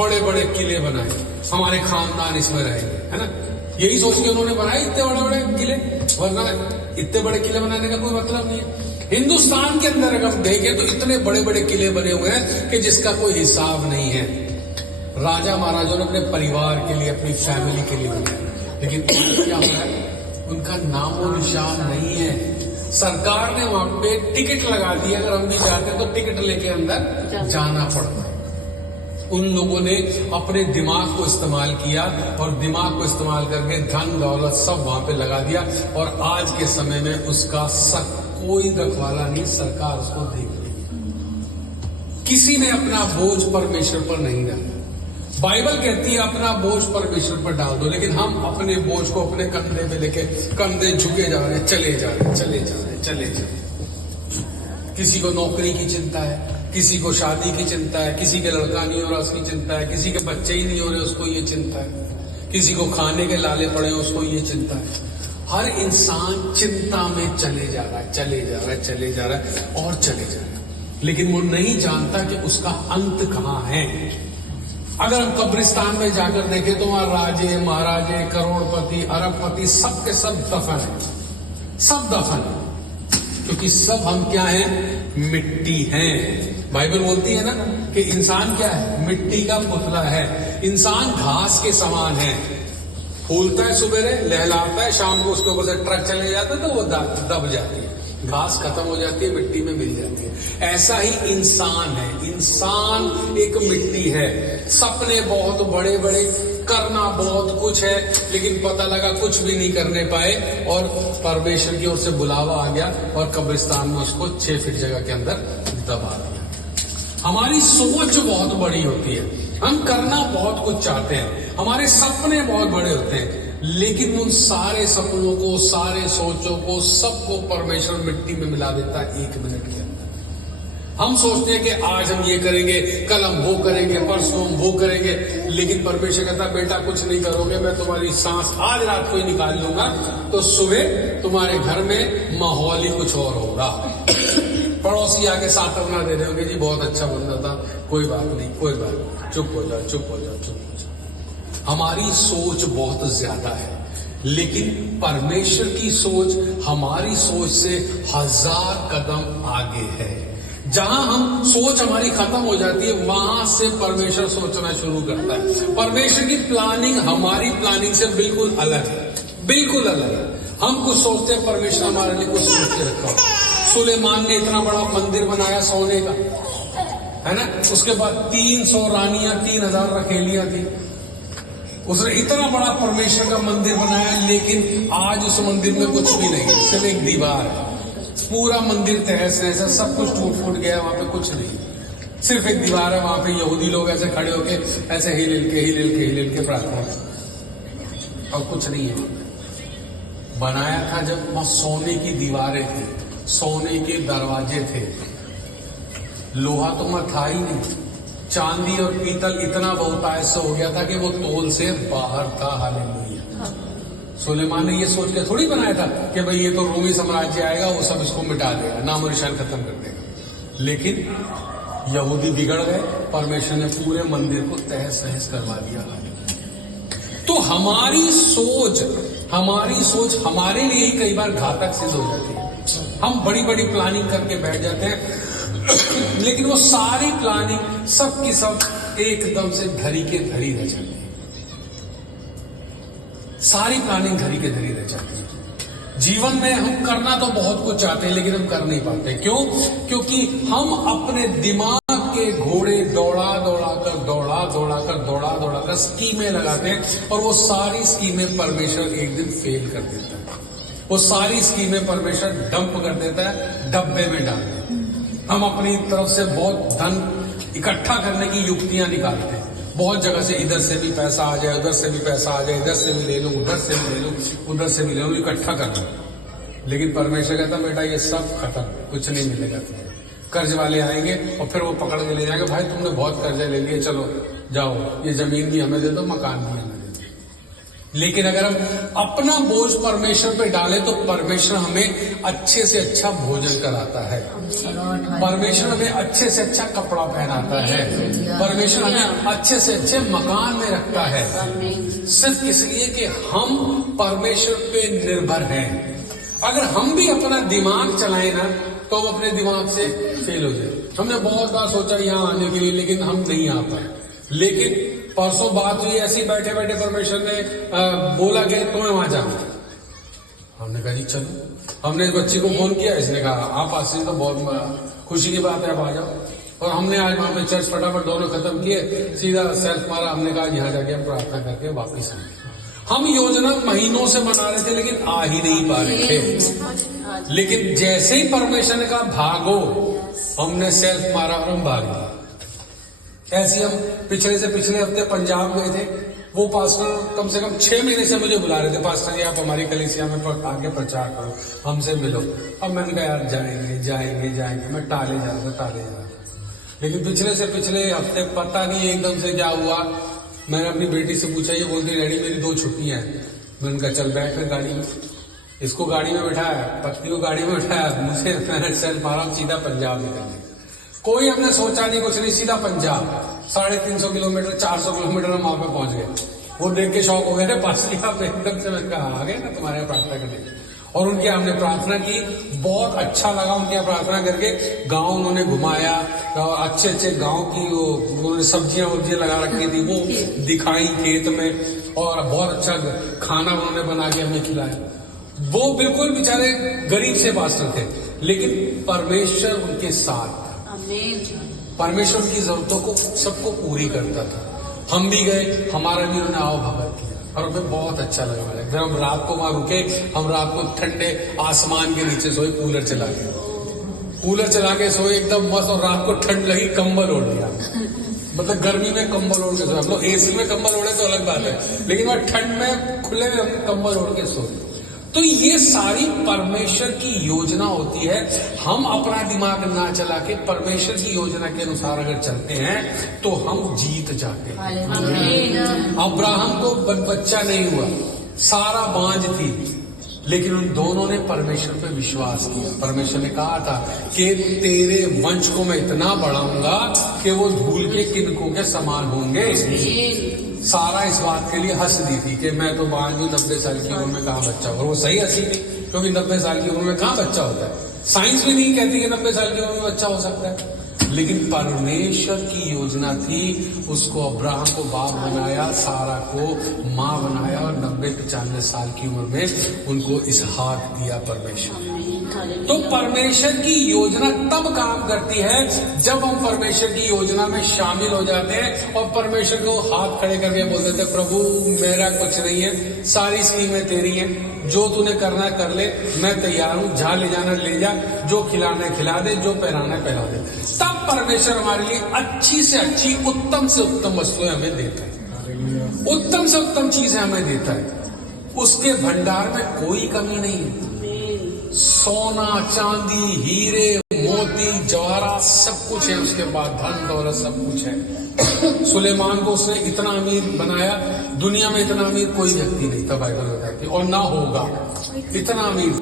बड़े बड़े किले बनाए, हमारे खानदान इसमें रहेंगे, है ना। यही सोच के उन्होंने बनाए इतने बड़े बड़े किले, वरना इतने बड़े किले बनाने का कोई मतलब नहीं है। हिंदुस्तान के अंदर अगर देखें तो इतने बड़े बड़े किले बने हुए हैं कि जिसका कोई हिसाब नहीं है। राजा महाराजाओं ने अपने परिवार के लिए, अपनी फैमिली के लिए बनाया, लेकिन क्या हो रहा है, उनका नामो निशान नहीं है। सरकार ने वहां पे टिकट लगा दी, अगर हम भी जाते हैं तो टिकट लेके अंदर जाना पड़ता है। उन लोगों ने अपने दिमाग को इस्तेमाल किया और दिमाग को इस्तेमाल करके धन दौलत सब वहां पे लगा दिया, और आज के समय में उसका कोई रखवाला नहीं, सरकार उसको देख रही। किसी ने अपना बोझ परमेश्वर पर नहीं डाला। बाइबल कहती है अपना बोझ परमेश्वर पर डाल दो, लेकिन हम अपने बोझ को अपने कंधे पे लेके कंधे झुके जा रहे हैं, चले जा रहे हैं, चले जा रहे हैं, चले जा रहे हैं। किसी को नौकरी की चिंता है, किसी को शादी की चिंता है, किसी के लड़का नहीं हो रहा उसकी चिंता है, किसी के बच्चे ही नहीं हो रहे उसको ये चिंता है, किसी को खाने के लाले पड़े उसको ये चिंता है। हर इंसान चिंता में चले जा रहा है, चले जा रहा है, चले जा रहा है और चले जा रहा है, लेकिन वो नहीं जानता कि उसका अंत कहाँ है। अगर हम कब्रिस्तान में जाकर देखें तो वहां राजे महाराजे, करोड़पति, अरबपति सब के सब दफन है, सब दफन है, क्योंकि सब हम क्या हैं, मिट्टी हैं। बाइबल बोलती है ना कि इंसान क्या है, मिट्टी का पुतला है। इंसान घास के समान है, फूलता है सुबेरे, लहलाता है, शाम को उसके ऊपर से ट्रक चले जाता है तो वो दब जाती है, घास खत्म हो जाती है, मिट्टी में मिल जाती है। ऐसा ही इंसान है, इंसान एक मिट्टी है। सपने बहुत बड़े बड़े, करना बहुत कुछ है, लेकिन पता लगा कुछ भी नहीं करने पाए, और परमेश्वर की ओर से बुलावा आ गया और कब्रिस्तान में उसको 6 फीट जगह के अंदर दबा दिया। हमारी सोच बहुत बड़ी होती है, हम करना बहुत कुछ चाहते हैं, हमारे सपने बहुत बड़े होते हैं, लेकिन उन सारे सपनों को, सारे सोचों को, सबको परमेश्वर मिट्टी में मिला देता है 1 मिनट के अंदर। हम सोचते हैं कि आज हम ये करेंगे, कल हम वो करेंगे, परसों हम वो करेंगे, लेकिन परमेश्वर कहता है बेटा कुछ नहीं करोगे, मैं तुम्हारी सांस आज रात को ही निकाल लूंगा, तो सुबह तुम्हारे घर में माहौल ही कुछ और होगा। पड़ोसी आके सांत्वना दे रहे होंगे, जी बहुत अच्छा बंदा था, कोई बात नहीं, कोई बात नहीं, चुप हो जाओ, चुप हो जाओ, चुप हो जाओ। हमारी सोच बहुत ज्यादा है, लेकिन परमेश्वर की सोच हमारी सोच से 1000 कदम आगे है। जहां हम सोच हमारी खत्म हो जाती है, वहां से परमेश्वर सोचना शुरू करता है। परमेश्वर की प्लानिंग हमारी प्लानिंग से बिल्कुल अलग है, बिल्कुल अलग है। हम कुछ सोचते हैं, परमेश्वर हमारे लिए कुछ सोच के रखा हो। सुलेमान ने इतना बड़ा मंदिर बनाया सोने का, है ना, उसके बाद 300 रानियां, 3000 रखेलियां थी, उसने इतना बड़ा परमेश्वर का मंदिर बनाया, लेकिन आज उस मंदिर में कुछ भी नहीं है, सिर्फ एक दीवार है। पूरा मंदिर तहस नहस है, सब कुछ टूट फूट गया, वहां पे कुछ नहीं, सिर्फ एक दीवार है। वहां पे यहूदी लोग ऐसे खड़े होके ऐसे हिल के प्रार्थना करते, और कुछ नहीं है। बनाया था जब वहां सोने की दीवारें थी, सोने के दरवाजे थे, लोहा तो वहां था ही नहीं। चांदी और पीतल इतना बहुतायत से हो गया था कि वो तोल से बाहर था। हालेलुया। सुलेमान ने ये सोच के थोड़ी बनाया था कि भाई ये तो रोमी साम्राज्य आएगा, वो सब इसको मिटा देगा, नाम और निशान खत्म कर देगा। लेकिन यहूदी बिगड़ गए, परमेश्वर ने पूरे मंदिर को तहस नहस करवा दिया। तो हमारी सोच हमारे लिए ही कई बार घातक सिद्ध हो जाती है। हम बड़ी बड़ी प्लानिंग करके बैठ जाते हैं, लेकिन वो सारी प्लानिंग सब की सब एकदम से घड़ी के घड़ी रह जाती है। सारी प्लानिंग घड़ी के घड़ी रह जाती है। जीवन में हम करना तो बहुत कुछ चाहते हैं, लेकिन हम कर नहीं पाते। क्यों? क्योंकि हम अपने दिमाग के घोड़े दौड़ा कर स्कीमें लगाते हैं, और वो सारी स्कीमें परमेश्वर एक दिन फेल कर देता है। वो सारी स्कीमें परमेश्वर डंप कर देता है, डब्बे में डाल देता है। हम अपनी तरफ से बहुत धन इकट्ठा करने की युक्तियां निकालते हैं, बहुत जगह से, इधर से भी पैसा आ जाए, उधर से भी पैसा आ जाए, इधर से भी ले लूं, उधर से भी ले लूं, उधर से भी ले लूं, इकट्ठा कर लूं। लेकिन परमेश्वर कहता बेटा ये सब खत्म, कुछ नहीं मिलेगा तुम्हें। कर्ज वाले आएंगे और फिर वो पकड़ के ले जाएंगे, भाई तुमने बहुत कर्जे ले लिए, चलो जाओ, ये जमीन भी हमें दे दो, मकान भी हमें दे दो। लेकिन अगर हम अपना बोझ परमेश्वर पे डालें तो परमेश्वर हमें अच्छे से अच्छा भोजन कराता है, परमेश्वर हमें अच्छे से अच्छा कपड़ा पहनाता है, परमेश्वर हमें अच्छे से अच्छे मकान में रखता है, सिर्फ इसलिए कि हम परमेश्वर पे निर्भर हैं। अगर हम भी अपना दिमाग चलाएं ना तो हम अपने दिमाग से फेल हो जाए। हमने बहुत बार सोचा यहाँ आने के लिए, लेकिन हम नहीं आ पाए। लेकिन परसों बात हुई ऐसी, बैठे बैठे परमेश्वर ने बोला कि तुम्हें वहां जाना। हमने कहा जी चलो। हमने इस बच्ची को फोन किया, इसने कहा आप आशीष तो बहुत खुशी की बात है, आप आ जाओ। और हमने आज वहां पे चर्च फटाफट दोनों खत्म किए, सीधा सेल्फ मारा। हमने कहा यहाँ जाके हम प्रार्थना करके वापिस आए। हम योजना महीनों से बना रहे थे लेकिन आ ही नहीं पा रहे थे। लेकिन जैसे ही परमेश्वर ने कहा भागो, हमने सेल्फ मारा और हम भाग गए। ऐसे हम पिछले से पिछले हफ्ते पंजाब गए थे। वो पास्टर कम से कम 6 महीने से मुझे बुला रहे थे, पास्टर जी आप हमारी कलीसिया में आगे प्रचार करो, हमसे मिलो। अब मैंने कहा यार जाएंगे जाएंगे जाएंगे, मैं टाले जा रहा था। लेकिन पिछले से पिछले हफ्ते पता नहीं एकदम से क्या हुआ, मैंने अपनी बेटी से पूछा, ये बोलती डैडी मेरी 2 छुट्टियां हैं। मैंने कहा चल बैठ फिर गाड़ी में। इसको गाड़ी में बैठाया, पत्नी को गाड़ी में बैठाया, मुझे मैंने सेल्फ मारा, सीधा पंजाब निकल गए। कोई हमने सोचा नहीं कुछ नहीं, सीधा पंजाब। 350 किलोमीटर 400 किलोमीटर हम वहां पे पहुंच गए। वो देख के शौक हो गए थे, पास आप एकदम से। मैंने कहा आ गए ना तुम्हारे यहाँ प्रार्थना करने। और उनके हमने प्रार्थना की, बहुत अच्छा लगा उनके यहाँ प्रार्थना करके। गांव उन्होंने घुमाया, अच्छे अच्छे गांव की वो उन्होंने सब्जियां लगा रखी थी, वो दिखाई खेत में। और बहुत अच्छा खाना उन्होंने बना के हमें खिलाया। वो बिल्कुल बेचारे गरीब से पास्टर थे, लेकिन परमेश्वर उनके साथ, परमेश्वर की जरूरतों को सबको पूरी करता था। हम भी गए, हमारा भी उन्होंने आओ भगत किया और हमें बहुत अच्छा लगा। जब हम रात को वहां रुके, हम रात को ठंडे आसमान के नीचे सोए, कूलर चला के सोए एकदम मस्त। और रात को ठंड लगी, कंबल ओढ़ लिया। मतलब गर्मी में कंबल ओढ़ के सोए। हम लोग एसी में कंबल ओढ़े तो अलग बात है, लेकिन वह ठंड में खुले में हम कंबल ओढ़ के सोए। तो ये सारी परमेश्वर की योजना होती है। हम अपना दिमाग ना चला के परमेश्वर की योजना के अनुसार अगर चलते हैं तो हम जीत जाते हैं। अब्राहम को बच्चा नहीं हुआ, सारा बांझ थी, लेकिन उन दोनों ने परमेश्वर पे विश्वास किया। परमेश्वर ने कहा था कि तेरे वंश को मैं इतना बढ़ाऊंगा कि वो धूल के किनकों के समान होंगे। सारा इस बात के लिए हंस दी थी कि मैं तो बांझ हूं, 90 साल की उम्र में कहाँ बच्चा होगा। वो सही हंसी थी, क्योंकि 90 साल की उम्र में कहाँ बच्चा होता है। साइंस भी नहीं कहती कि 90 साल की उम्र में बच्चा हो सकता है। लेकिन परमेश्वर की योजना थी, उसको अब्राहम को बाप बनाया, सारा को माँ बनाया, और 90-95 साल की उम्र में उनको इसहाक दिया परमेश्वर। तो परमेश्वर की योजना तब काम करती है जब हम परमेश्वर की योजना में शामिल हो जाते हैं और परमेश्वर को हाथ खड़े करके बोल देते हैं, प्रभु मेरा कुछ नहीं है, सारी स्कीमें तेरी हैं, जो तूने करना है कर ले, मैं तैयार हूं, जहां ले जाना ले जा, जो खिलाना है खिला दे, जो पहनाना है पहना दे। तब परमेश्वर हमारे लिए अच्छी से अच्छी, उत्तम से उत्तम वस्तुएं हमें देता है, उत्तम से उत्तम चीजें हमें देता है। उसके भंडार में कोई कमी नहीं है। सोना चांदी हीरे मोती जवाहरात सब कुछ है, उसके बाद धन दौलत सब कुछ है। सुलेमान को उसने इतना अमीर बनाया, दुनिया में इतना अमीर कोई व्यक्ति नहीं था, बाइबल बताती, और ना होगा, इतना अमीर